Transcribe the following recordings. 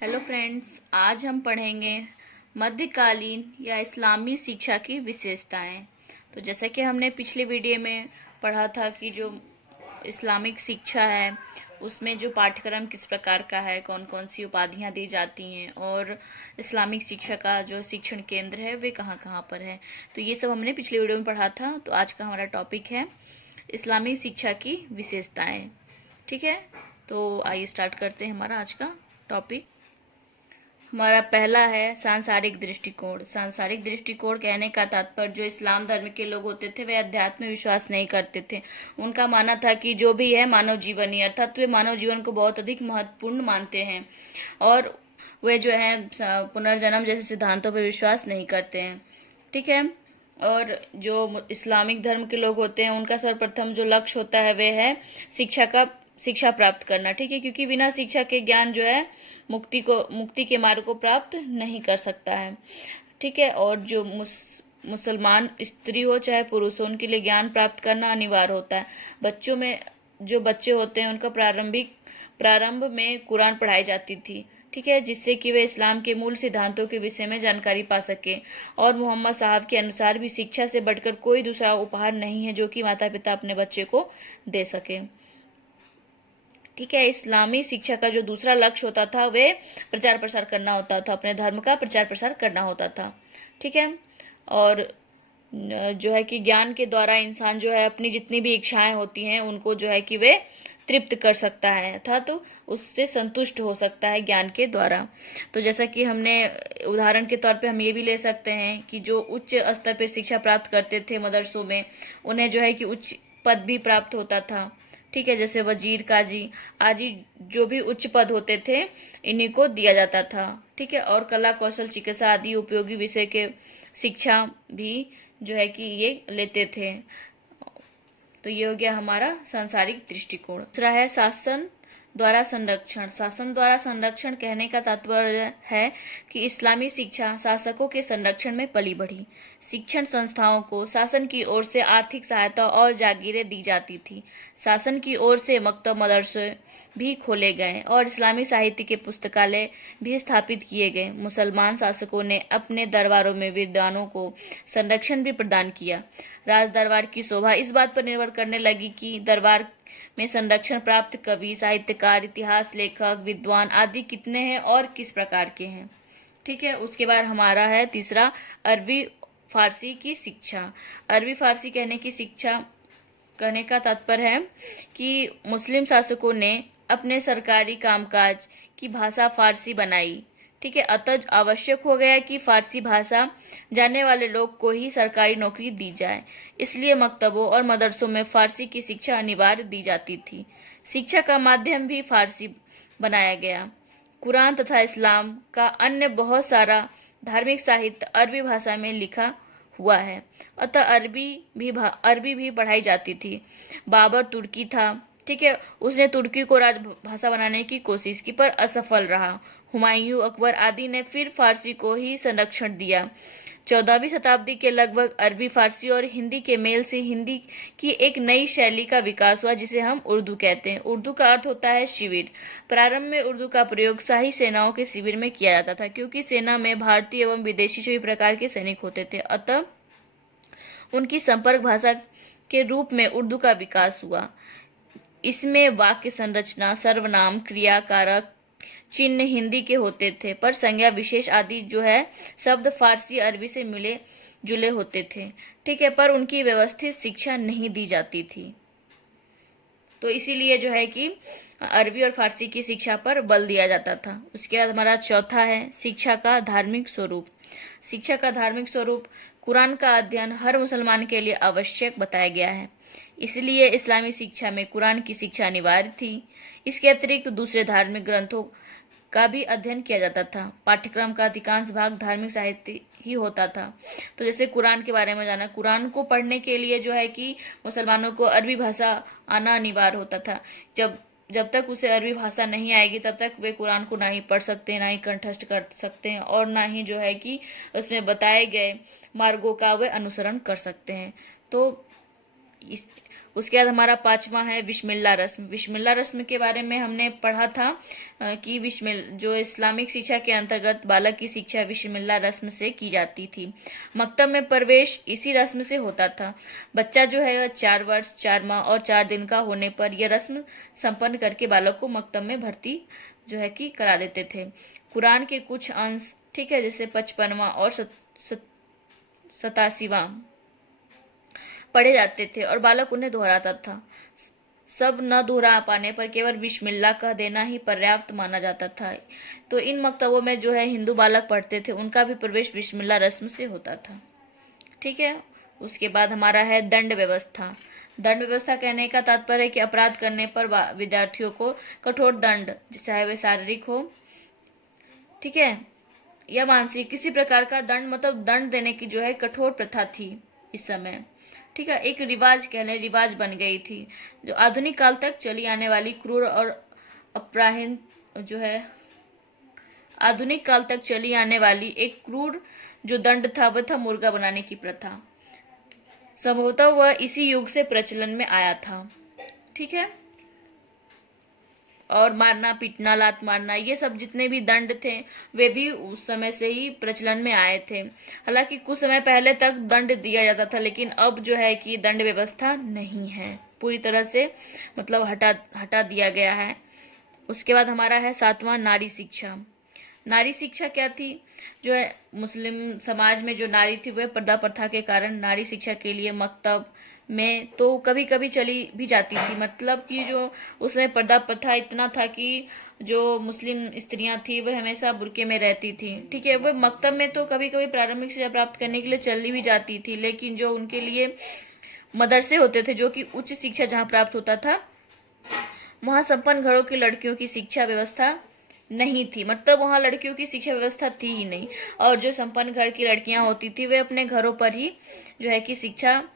Hello friends, आज हम पढ़ेंगे मध्यकालीन या इस्लामी शिक्षा की विशेषताएं। तो जैसा कि हमने पिछले वीडियो में पढ़ा था कि जो इस्लामिक शिक्षा है उसमें जो पाठ्यक्रम किस प्रकार का है, कौन कौन सी उपाधियां दी जाती हैं और इस्लामिक शिक्षा का जो शिक्षण केंद्र है वे कहाँ कहाँ पर है। तो ये सब हमने पिछले वीडियो में पढ़ा था। तो आज का हमारा टॉपिक है इस्लामी शिक्षा की विशेषताएं। ठीक है, तो आइए स्टार्ट करते हैं हमारा आज का टॉपिक। हमारा पहला है सांसारिक दृष्टिकोण। सांसारिक दृष्टिकोण कहने का तात्पर्य जो इस्लाम धर्म के लोग होते थे वे अध्यात्म में विश्वास नहीं करते थे। उनका मानना था कि जो भी है मानव जीवन ही, अर्थात वे मानव जीवन को बहुत अधिक महत्वपूर्ण मानते हैं और वे जो है पुनर्जन्म जैसे सिद्धांतों पर विश्वास नहीं करते हैं। ठीक है, और जो इस्लामिक धर्म के लोग होते हैं उनका सर्वप्रथम जो लक्ष्य होता है वे है शिक्षा प्राप्त करना। ठीक है, क्योंकि बिना शिक्षा के ज्ञान जो है मुक्ति के मार्ग को प्राप्त नहीं कर सकता है। ठीक है, और जो मुसलमान स्त्री हो चाहे पुरुष हो उनके लिए ज्ञान प्राप्त करना अनिवार्य होता है। बच्चों में जो बच्चे होते हैं उनका प्रारंभ में कुरान पढ़ाई जाती थी। ठीक है, जिससे कि वे इस्लाम के मूल सिद्धांतों के विषय में जानकारी पा सके। और मोहम्मद साहब के अनुसार भी शिक्षा से बढ़कर कोई दूसरा उपहार नहीं है जो कि माता पिता अपने बच्चे को दे सके। ठीक है, इस्लामी शिक्षा का जो दूसरा लक्ष्य होता था वे प्रचार प्रसार करना होता था, अपने धर्म का प्रचार प्रसार करना होता था। ठीक है, और जो है कि ज्ञान के द्वारा इंसान जो है अपनी जितनी भी इच्छाएं होती हैं उनको जो है कि वे तृप्त कर सकता है, अर्थात तो उससे संतुष्ट हो सकता है ज्ञान के द्वारा। तो जैसा कि हमने उदाहरण के तौर पे हम ये भी ले सकते हैं कि जो उच्च स्तर पर शिक्षा प्राप्त करते थे मदरसों में उन्हें जो है कि उच्च पद भी प्राप्त होता था। ठीक है, जैसे वजीर, काजी आदि जो भी उच्च पद होते थे इन्हीं को दिया जाता था। ठीक है, और कला कौशल चिकित्सा आदि उपयोगी विषय के शिक्षा भी जो है कि ये लेते थे। तो ये हो गया हमारा सांसारिक दृष्टिकोण। दूसरा है शासन द्वारा संरक्षण। शासन द्वारा संरक्षण कहने का तात्पर्य है कि इस्लामी शिक्षा शासकों के संरक्षण में पली बढ़ी। शिक्षण संस्थाओं को शासन की ओर से आर्थिक सहायता और जागीरें दी जाती थी। शासन की ओर से मकतब मदरसे भी खोले गए और इस्लामी साहित्य के पुस्तकालय भी स्थापित किए गए। मुसलमान शासकों ने अपने दरबारों में विद्वानों को संरक्षण भी प्रदान किया। राज दरबार की शोभा इस बात पर निर्भर करने लगी कि दरबार में संरक्षण प्राप्त कवि, साहित्यकार, इतिहास लेखक, विद्वान आदि कितने हैं और किस प्रकार के हैं। ठीक है, उसके बाद हमारा है तीसरा अरबी फारसी की शिक्षा। अरबी फारसी कहने का तात्पर्य है कि मुस्लिम शासकों ने अपने सरकारी कामकाज की भाषा फारसी बनाई। ठीक है, अतः आवश्यक हो गया कि फारसी भाषा जानने वाले लोग को ही सरकारी नौकरी दी जाए। इसलिए मकतबों और मदरसों में फारसी की शिक्षा अनिवार्य दी जाती थी। शिक्षा का माध्यम भी फारसी बनाया गया। कुरान तथा इस्लाम का अन्य बहुत सारा धार्मिक साहित्य अरबी भाषा में लिखा हुआ है, अतः अरबी भी पढ़ाई जाती थी। बाबर तुर्की था। ठीक है, उसने तुर्की को राजभाषा बनाने की कोशिश की पर असफल रहा। हुमायूं, अकबर आदि ने फिर फारसी को ही संरक्षण दिया। 14वीं शताब्दी के लगभग अरबी फारसी और हिंदी के मेल से हिंदी की एक नई शैली का विकास हुआ जिसे हम उर्दू कहते हैं। उर्दू का अर्थ होता है शिविर। प्रारंभ में उर्दू का प्रयोग शाही सेनाओं के शिविर में किया जाता था, क्योंकि सेना में भारतीय एवं विदेशी सभी प्रकार के सैनिक होते थे, अतः उनकी संपर्क भाषा के रूप में उर्दू का विकास हुआ। इसमें वाक्य संरचना, सर्वनाम, क्रिया, कारक चिन्ह हिंदी के होते थे, पर संज्ञा विशेष आदि जो है शब्द फारसी अरबी से मिले जुले होते थे। ठीक है, पर उनकी व्यवस्थित शिक्षा नहीं दी जाती थी। तो इसीलिए जो है कि अरबी और फारसी की शिक्षा पर बल दिया जाता था। उसके बाद हमारा चौथा है शिक्षा का धार्मिक स्वरूप। शिक्षा का धार्मिक स्वरूप कुरान का अध्ययन हर मुसलमान के लिए आवश्यक बताया गया है, इसलिए इस्लामी शिक्षा में कुरान की शिक्षा अनिवार्य थी। इसके अतिरिक्त दूसरे धार्मिक ग्रंथों का भी अध्ययन किया जाता था। पाठ्यक्रम का अधिकांश भाग धार्मिक साहित्य ही होता था। तो जैसे कुरान के बारे में जाना, कुरान को पढ़ने के लिए जो है कि मुसलमानों को अरबी भाषा आना अनिवार्य होता था। जब तक उसे अरबी भाषा नहीं आएगी तब तक वे कुरान को ना ही पढ़ सकते, ना ही कंठस्थ कर सकते हैं और ना ही जो है कि उसमें बताए गए मार्गों का वे अनुसरण कर सकते हैं। तो उसके बाद हमारा पांचवा है विस्मिल्लाह रस्म। विस्मिल्लाह रस्म के बारे में हमने पढ़ा था कि जो इस्लामिक शिक्षा के अंतर्गत बालक की शिक्षा विस्मिल्लाह रस्म से की जाती थी। मकतब में प्रवेश इसी रस्म से होता था। बच्चा जो है 4 वर्ष 4 माह और 4 दिन का होने पर यह रस्म संपन्न करके बालक को मकतब में भर्ती जो है कि करा देते थे। कुरान के कुछ अंश, ठीक है, जैसे 55वां और 87वां पढ़े जाते थे और बालक उन्हें दोहराता था। सब न दोहरा पाने पर केवल बिस्मिल्लाह कह देना ही पर्याप्त माना जाता था। तो इन मकतबों में जो है हिंदू बालक पढ़ते थे, उनका भी प्रवेश बिस्मिल्लाह रस्म से होता था। ठीक है। उसके बाद हमारा है दंड व्यवस्था। दंड व्यवस्था कहने का तात्पर्य है कि अपराध करने पर विद्यार्थियों को कठोर दंड, चाहे वह शारीरिक हो, ठीक है, या मानसिक, किसी प्रकार का दंड, मतलब दंड देने की जो है कठोर प्रथा थी इस समय। ठीक है, एक रिवाज कह लें, रिवाज बन गई थी जो आधुनिक काल तक चली आने वाली क्रूर और अपराहीन जो है आधुनिक काल तक चली आने वाली एक क्रूर जो दंड था वह था मुर्गा बनाने की प्रथा। संभवतः वह इसी युग से प्रचलन में आया था। ठीक है, और मारना पीटना लात मारना ये सब जितने भी दंड थे वे भी उस समय से ही प्रचलन में आए थे। हालांकि कुछ समय पहले तक दंड दिया जाता था, लेकिन अब जो है कि दंड व्यवस्था नहीं है, पूरी तरह से मतलब हटा दिया गया है। उसके बाद हमारा है 7वां नारी शिक्षा। नारी शिक्षा क्या थी? जो है मुस्लिम समाज में जो नारी थी वह पर्दा प्रथा के कारण नारी शिक्षा के लिए मकतब में तो कभी कभी चली भी जाती थी। मतलब कि जो उसमें पर्दा प्रथा इतना था कि जो मुस्लिम स्त्रियां थी वह हमेशा बुर्के में रहती थी। ठीक है, वह मकतब में तो कभी कभी प्रारंभिक शिक्षा प्राप्त करने के लिए चली भी जाती थी, लेकिन जो उनके लिए मदरसे होते थे जो कि उच्च शिक्षा जहाँ प्राप्त होता था, वहाँ संपन्न घरों की लड़कियों की शिक्षा व्यवस्था नहीं थी। मतलब वहाँ लड़कियों की शिक्षा व्यवस्था थी ही नहीं, और जो संपन्न घर की लड़कियां होती थी वे अपने घरों पर ही जो है कि शिक्षा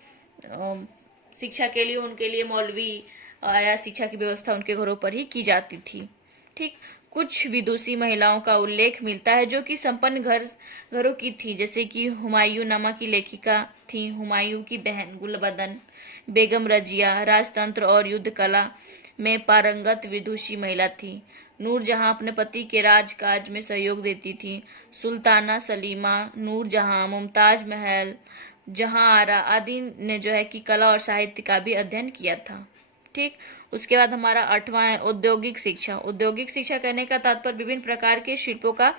के लिए उनके लिए मौलवी या शिक्षा की व्यवस्था उनके घरों पर ही की जाती थी। ठीक, कुछ विदुषी महिलाओं का उल्लेख मिलता है जो कि संपन्न घरों की थी, जैसे कि हुमायूं नामा की लेखिका थी। हुमायूं की बहन गुलबदन बेगम रजिया राजतंत्र और युद्ध कला में पारंगत विदुषी महिला थी। नूरजहां अपने पति के राजकाज में सहयोग देती थी। सुल्ताना सलीमा, नूरजहां, मुमताज महल, जहां आरा आदि ने जो है कि कला और साहित्य का भी अध्ययन किया था। ठीक, उसके बाद हमारा 8वां है औद्योगिक शिक्षा। औद्योगिक शिक्षा कहने का तात्पर्य विभिन्न प्रकार के शिल्पों का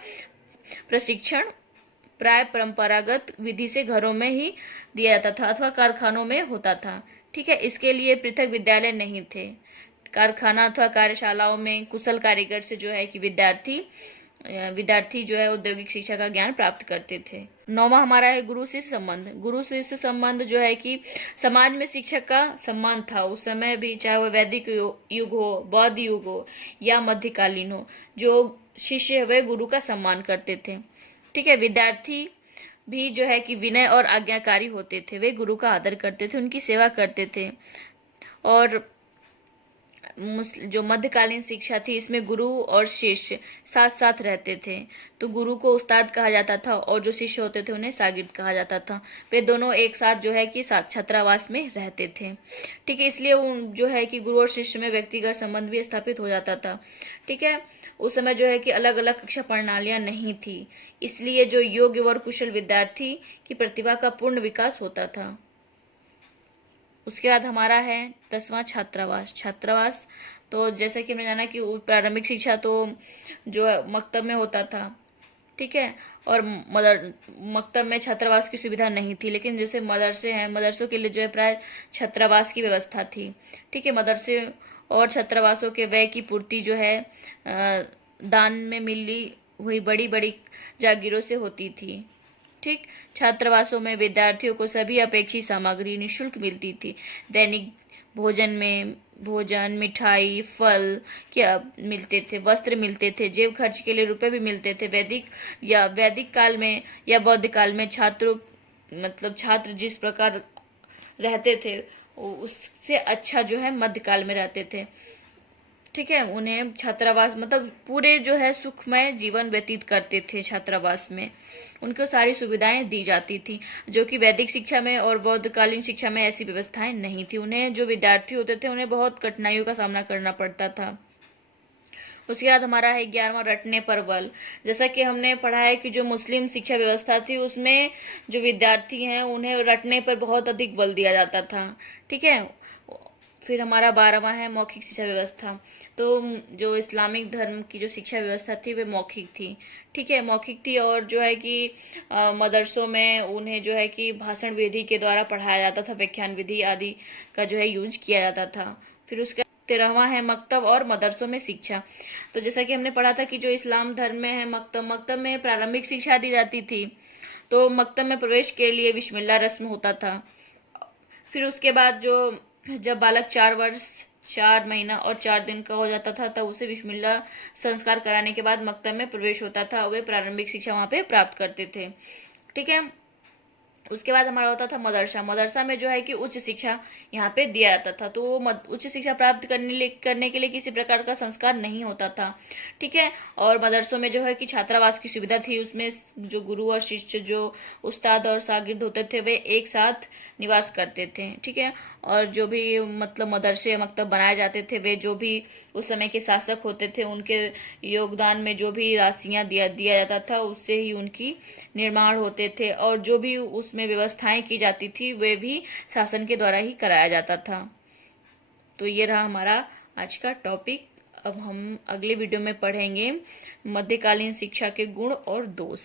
प्रशिक्षण प्राय परंपरागत विधि से घरों में ही दिया जाता था अथवा कारखानों में होता था। ठीक है, इसके लिए पृथक विद्यालय नहीं थे। कारखाना अथवा कार्यशालाओं में कुशल कारीगर से जो है कि विद्यार्थी जो है औद्योगिक शिक्षा का ज्ञान प्राप्त करते थे। 9वां हमारा है गुरु शिष्य संबंध। गुरु शिष्य संबंध जो है कि समाज में शिक्षक का सम्मान था उस समय भी, चाहे वह वैदिक युग हो, बौद्ध युग हो या मध्यकालीन हो। जो शिष्य है वह गुरु का सम्मान करते थे। ठीक है, विद्यार्थी भी जो है कि विनय और आज्ञाकारी होते थे, वे गुरु का आदर करते थे, उनकी सेवा करते थे। और जो मध्यकालीन शिक्षा थी इसमें गुरु और शिष्य साथ साथ रहते थे, तो गुरु को उस्ताद कहा जाता था और जो शिष्य होते थे उन्हें शागिर्द कहा जाता था। वे दोनों एक साथ जो है कि साथ छात्रावास में रहते थे। ठीक है, इसलिए जो है कि गुरु और शिष्य में व्यक्तिगत संबंध भी स्थापित हो जाता था। ठीक है, उस समय जो है कि अलग अलग कक्षा प्रणालियां नहीं थी, इसलिए जो योग्य और कुशल विद्यार्थी की प्रतिभा का पूर्ण विकास होता था। उसके बाद हमारा है 10वां छात्रावास। छात्रावास तो जैसे कि हमने जाना कि प्रारंभिक शिक्षा तो जो मकतब में होता था। ठीक है, और मकतब में छात्रावास की सुविधा नहीं थी, लेकिन जैसे मदरसे हैं, मदरसों के लिए जो है प्राय छात्रावास की व्यवस्था थी। ठीक है, मदरसे और छात्रावासों के व्यय की पूर्ति जो है दान में मिली हुई बड़ी बड़ी जागीरों से होती थी। ठीक, छात्रावासों में विद्यार्थियों को सभी अपेक्षित सामग्री निःशुल्क मिलती थी। दैनिक भोजन में भोजन, मिठाई, फल क्या मिलते थे, वस्त्र मिलते थे, जेब खर्च के लिए रुपए भी मिलते थे। वैदिक काल में या बौद्ध काल में छात्र जिस प्रकार रहते थे उससे अच्छा जो है मध्यकाल में रहते थे। ठीक है, उन्हें छात्रावास मतलब पूरे जो है सुखमय जीवन व्यतीत करते थे छात्रावास में, उनको सारी सुविधाएं दी जाती थी, जो कि वैदिक शिक्षा में और बौद्धकालीन शिक्षा में ऐसी व्यवस्थाएं नहीं थी। उन्हें जो विद्यार्थी होते थे उन्हें बहुत कठिनाइयों का सामना करना पड़ता था। उसके बाद हमारा है 11वां रटने पर बल। जैसा कि हमने पढ़ा है कि जो मुस्लिम शिक्षा व्यवस्था थी उसमें जो विद्यार्थी हैं उन्हें रटने पर बहुत अधिक बल दिया जाता था। ठीक है, फिर हमारा 12वां है मौखिक शिक्षा व्यवस्था। तो जो इस्लामिक धर्म की जो शिक्षा व्यवस्था थी वे मौखिक थी। ठीक है, मौखिक थी और जो है कि मदरसों में उन्हें जो है कि भाषण विधि के द्वारा पढ़ाया जाता था, व्याख्यान विधि आदि का जो है यूज किया जाता था। फिर उसका 13वां है मकतब और मदरसों में शिक्षा। तो जैसा कि हमने पढ़ा था कि जो इस्लाम धर्म में है मकतब में प्रारंभिक शिक्षा दी जाती थी। तो मकतब में प्रवेश के लिए बिस्मिल्लाह रस्म होता था। फिर उसके बाद जो जब बालक 4 वर्ष 4 महीना और 4 दिन का हो जाता था तब उसे बिस्मिल्लाह संस्कार कराने के बाद मकतब में प्रवेश होता था। वे प्रारंभिक शिक्षा वहां पे प्राप्त करते थे। ठीक है, उसके बाद हमारा होता था मदरसा। मदरसा में जो है कि उच्च शिक्षा यहाँ पे दिया जाता था। तो उच्च शिक्षा प्राप्त करने के लिए किसी प्रकार का संस्कार नहीं होता था। ठीक है, और मदरसों में जो है कि छात्रावास की सुविधा थी। उसमें जो गुरु और शिष्य, जो उस्ताद और शागिर्द होते थे, वे एक साथ निवास करते थे। ठीक है, और जो भी मतलब मदरसे मकतब बनाए जाते थे, वे जो भी उस समय के शासक होते थे उनके योगदान में जो भी राशियां दिया जाता था उससे ही उनकी निर्माण होते थे, और जो भी उसमें व्यवस्थाएं की जाती थी वे भी शासन के द्वारा ही कराया जाता था। तो ये रहा हमारा आज का टॉपिक। अब हम अगले वीडियो में पढ़ेंगे मध्यकालीन शिक्षा के गुण और दोष।